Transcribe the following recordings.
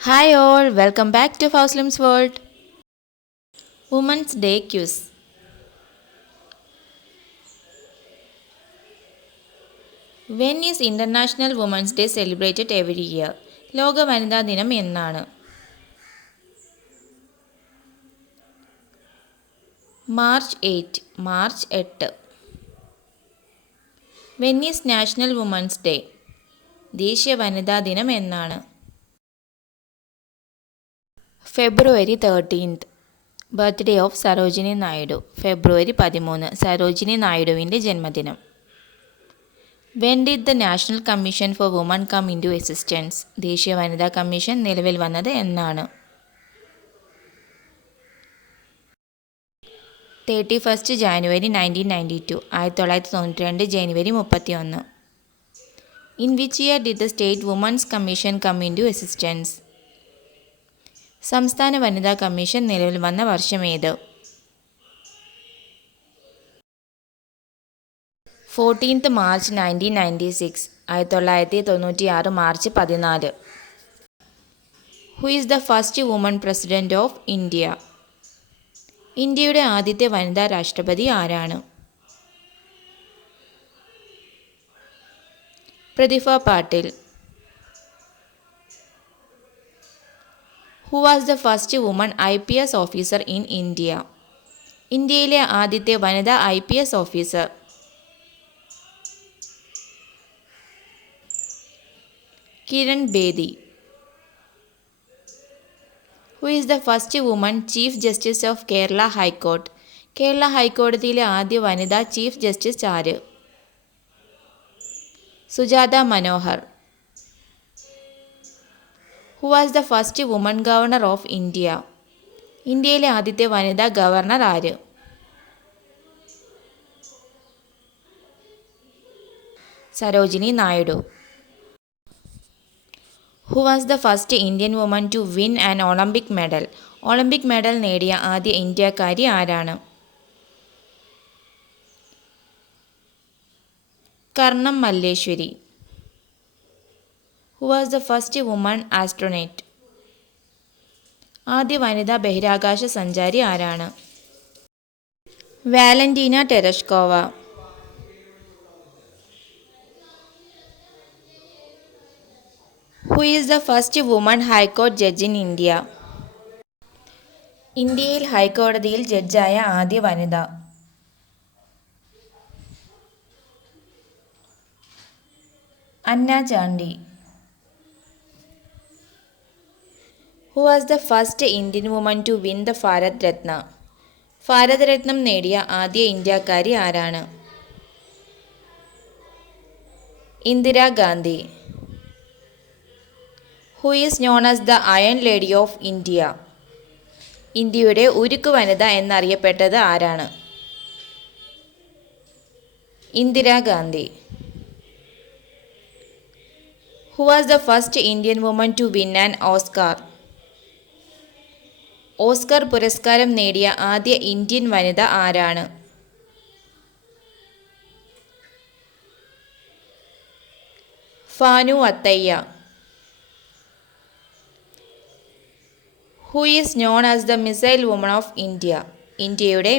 Hi all, welcome back to FouzLimz World. Women's Day Quiz. When is International Women's Day celebrated every year? ലോക വനിതാ ദിനം എന്നാണ്? March 8, March 8. When is National Women's Day? ദേശീയ വനിതാ ദിനം എന്നാണ്? ഫെബ്രുവരി 13. Birthday of Sarojini Naidu. ഫെബ്രുവരി 13 സരോജിനി നായിഡുവിൻ്റെ ജന്മദിനം. When did the National Commission for Women come into existence? ദേശീയ വനിതാ കമ്മീഷൻ നിലവിൽ വന്നത് എന്നാണ്? 31 ജാനുവരി 1992. 1992 ജനുവരി 31. In which year did the State Women's Commission come into existence? സംസ്ഥാന വനിതാ കമ്മീഷൻ നിലവിൽ വന്ന വർഷം ഏത്? 14 March 1996. 1996 March 14. Who is the first woman president of India? ഇന്ത്യയുടെ ആദ്യത്തെ വനിതാ രാഷ്ട്രപതി ആരാണ്? പ്രതിഭ Patil. Who was the first woman IPS officer in India? ഇന്ത്യയിലെ ആദ്യത്തെ വനിതാ IPS officer? Kiran Bedi. Who is the first woman Chief Justice of Kerala High Court? Kerala ഹൈക്കോടതിയിലെ ആദ്യ വനിതാ ചീഫ് ജസ്റ്റിസ് ആര്? Sujatha Manohar. Who was the first woman governor of India? ഇന്ത്യയിലെ ആദ്യത്തെ വനിതാ ഗവർണർ ആര്? Sarojini Naidu. Who was the first Indian woman to win an Olympic medal? Olympic medal നേടിയ ആദ്യ ഇന്ത്യക്കാരി ആരാണ്? Karnam Malleshwari. Who was the first woman astronaut? ആദ്യ വനിതാ ബഹിരാകാശ സഞ്ചാരി ആരാണ്? Valentina ടെരഷ്കോവ. Who is the first woman High Court judge in India? ഇന്ത്യയിൽ ഹൈക്കോടതിയിൽ ജഡ്ജായ ആദ്യ വനിത? അന്ന Chandy. Who was the first Indian woman to win the Bharat Ratna? ഭാരതരത്നം നേടിയ ആദ്യ ഇന്ത്യക്കാരി ആരാണ്? Indira Gandhi. Who is known as the Iron Lady of India? ഇന്ത്യയുടെ ഉരുക്കു വനിത എന്നറിയപ്പെട്ടത് ആരാണ്? Indira Gandhi. Who was the first Indian woman to win an Oscar? Oscar പുരസ്കാരം നേടിയ ആദ്യ ഇന്ത്യൻ വനിത ആരാണ്? Fan Athaiya. Who is known as the Missile Woman of India? ഇന്ത്യയുടെ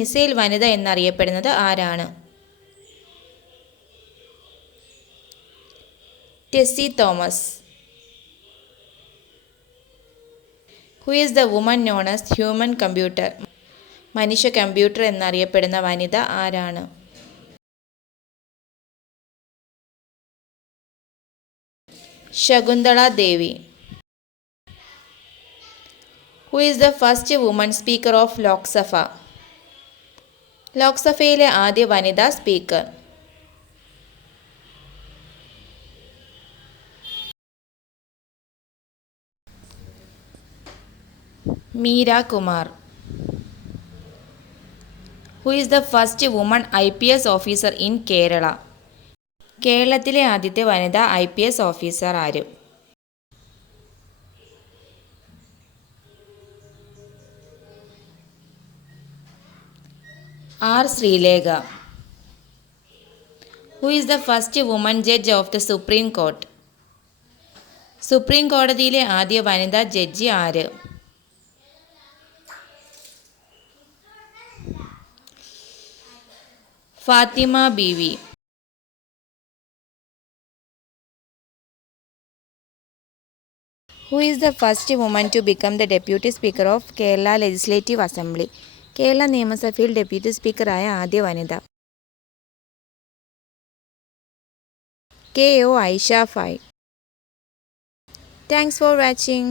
missile വനിത എന്നറിയപ്പെടുന്നത് ആരാണ്? Tessy Thomas. Who is the woman known as human computer? മനുഷ്യ computer എന്നറിയപ്പെടുന്ന വനിത ആരാണ്? ശകുന്തള ദേവി. Who is the first woman speaker of Lok Sabha? ലോക്സഭയിലെ ആദ്യ വനിതാ speaker? Meira Kumar. Who is the first woman IPS officer in Kerala? കേരളത്തിലെ ആദ്യത്തെ വനിതാ IPS ഓഫീസർ ആര്? R Sreelekha. Who is the first woman judge of the Supreme Court? Supreme കോടതിയിലെ ആദ്യ വനിതാ ജഡ്ജി ആര്? Fathima Beevi. Who is the first woman to become the Deputy Speaker of Kerala Legislative Assembly? Kerala നിയമസഭയിൽ deputy സ്പീക്കറായ ആദ്യ വനിത. KO Aisha Fai. Thanks for watching.